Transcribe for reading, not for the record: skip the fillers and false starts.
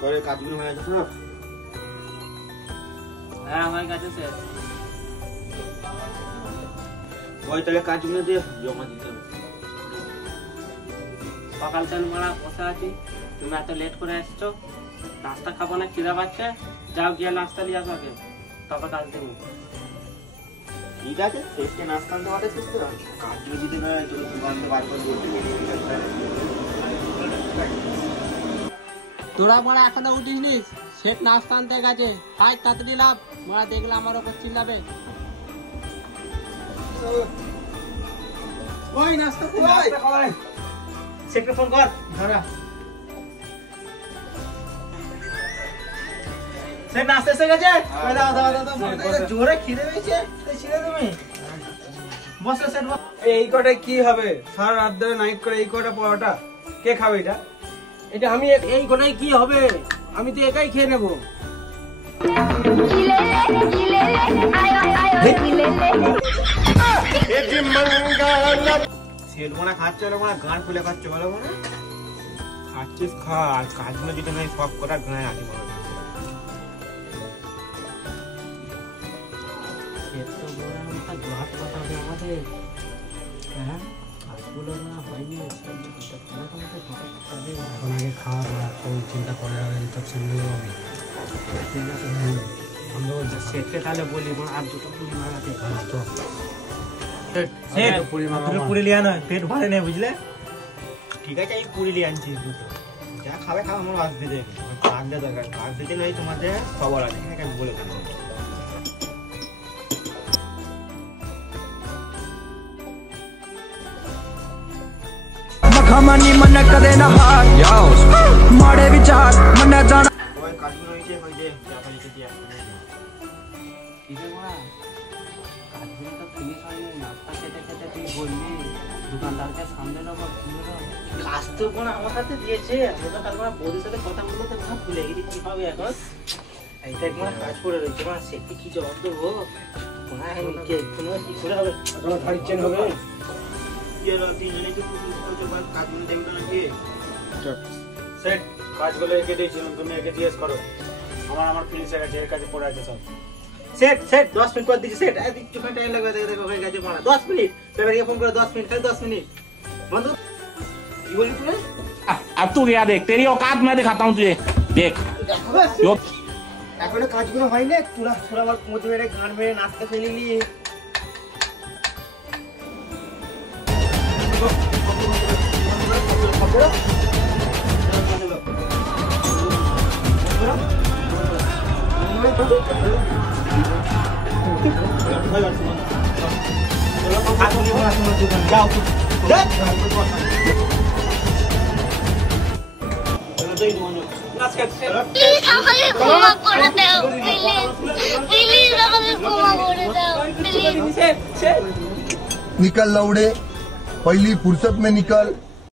করে কাজগুলো হয়ে গেছে সব? হ্যাঁ হয়ে গেছে স্যার। ওই তাহলে কাজগুলো দিয়ে জমা দিতে হবে। সকাল থেকে মারা বসে আছি, তুমি এত লেট করে আসছো, নাস্তা খাবো না, খিদা পাচ্ছে, যাও গিয়ে নাস্তা নিয়ে আসো আগে, তারপর কাজ দেবো। ঠিক আছে, শেষকে নাস্তা আনতে পারছিস তো? কাজগুলো দিতে না তোর দোকানতে বার করে বলতে তোরা মারা এখনো উঠিস নিস, শেখ নাস্তা আনতে গেছে, হাই তাড়াতাড়ি লাভ, মারা দেখলে আমার ওপর চিল্লাবে। ওই নাস্তা কই? শেখকে ফোন কর। ধরা শেখ নাস্তা এসে গেছে। দাও দাও দাও, জোরে খিদে পেয়েছে, ছিঁড়ে তুমি বসে সেট। এই কটা কি হবে? সারা রাত ধরে নাইট করে এই কটা পরোটা কে খাবে? এটা এটা আমি এই গোটাই কি হবে? আমি তো একাই খেয়ে নেবো। সেট মনে খাচ্ছে মনে গান খুলে খাচ্ছে, বলো মনে খাচ্ছিস খা, আর কাজগুলো দিতে নাই সব কটা গায়ে আছে মনে। আমাদের হ্যাঁ কাজগুলো না হয়নি, এখন আগে খাওয়া দাওয়া চিন্তা করে সেটকে তাহলে বলি আর দুটো পুরি মারাতে পুরি লিয়া নয়, পেট ভরে নেই বুঝলে। ঠিক আছে, আমি পুরি নিয়ে আনছি দুটো, যা খাবে খাও, আমার আসবে দেখ কাজ দেওয়া দরকার, কাজ দিতে নয় তোমাদের খবর আছে, আমি বলে দেবো। मनी मन करे ना हार मारे विचार मन जाना ওই কাজগুলো হইছে কই দে টাকা লিখে দিয়ে আসবে। কিরে মোরা কাজগুলো তো ফিনিশ হয়নি, নাস্তা খেতে খেতে তুই বললি দোকানদারকে সামনে নেবো, কাজ তো কোনো আমার কাছে দিয়েছে, আমি তো তারপর বৌদির সাথে কথা বলতে তো ভাব ভুলে গেছি কি হবে এখন। এইটা একবার কাজ করে রয়েছে, মা সেটি কি জবাব দেবো, মা এখন কি করে হবে, গাড়ি চেন হবে। সেট কাজগুলো এঁকে দিয়েছিলাম, তুমি এঁকে জিজ্ঞেস করো। আমার ফিনিশ হয়ে গেছে, এর কাছে পড়ে আছে সব। সেট সেট 10 মিনিট পর দিচ্ছি সেট, একটু টাইম লাগবে, দেখো হয়ে গেছে মারা 10 মিনিট, পেপারকে ফোন করে 10 মিনিট, খালি 10 মিনিট বন্ধু। কি বলি তুই? अब तू गया देख, तेरी औकात मैं दिखाता हूँ तुझे, देख। এখনো কাজগুলো হয়নি, তোরা তোরা আমার মতো মেরে গান মেরে নাচতে ফেলিলি। निकल लौड़े, पहली फुर्सत में निकल।